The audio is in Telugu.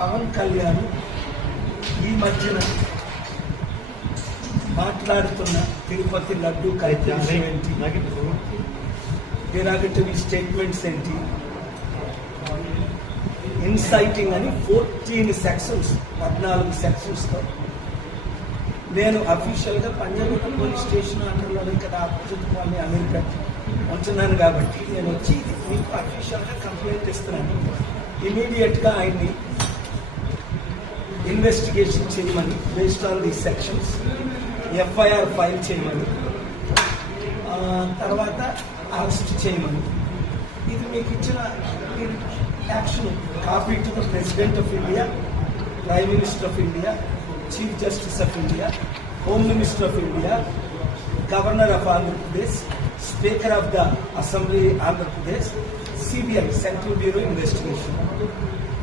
పవన్ కళ్యాణ్ ఈ మధ్యన మాట్లాడుతున్న తిరుపతి లడ్డు కార్యక్రమం ఏంటి, డెరాగటరీ స్టేట్మెంట్స్ ఏంటి, ఇన్సైటింగ్ అని 14 సెక్షన్స్ 14 సెక్షన్స్తో నేను అఫీషియల్గా పంజాగుట్ట పోలీస్ స్టేషన్ అండర్లోనే కదా ఆపోజిట్ కాలనీ అమెరికా ఉంటున్నాను కాబట్టి నేను వచ్చి మీకు అఫీషియల్గా కంప్లైంట్ ఇస్తున్నాను. ఇమీడియట్గా ఆయన్ని ఇన్వెస్టిగేషన్ చేయమని, based on the sections FIR file చేయమని, తర్వాత అరెస్ట్ చేయమని. ఇది మీకు ఇచ్చిన action copy to the president of India, prime minister of India, chief justice of India, home minister of India, governor of Andhra Pradesh, speaker of the assembly Andhra Pradesh, CBI central bureau investigation.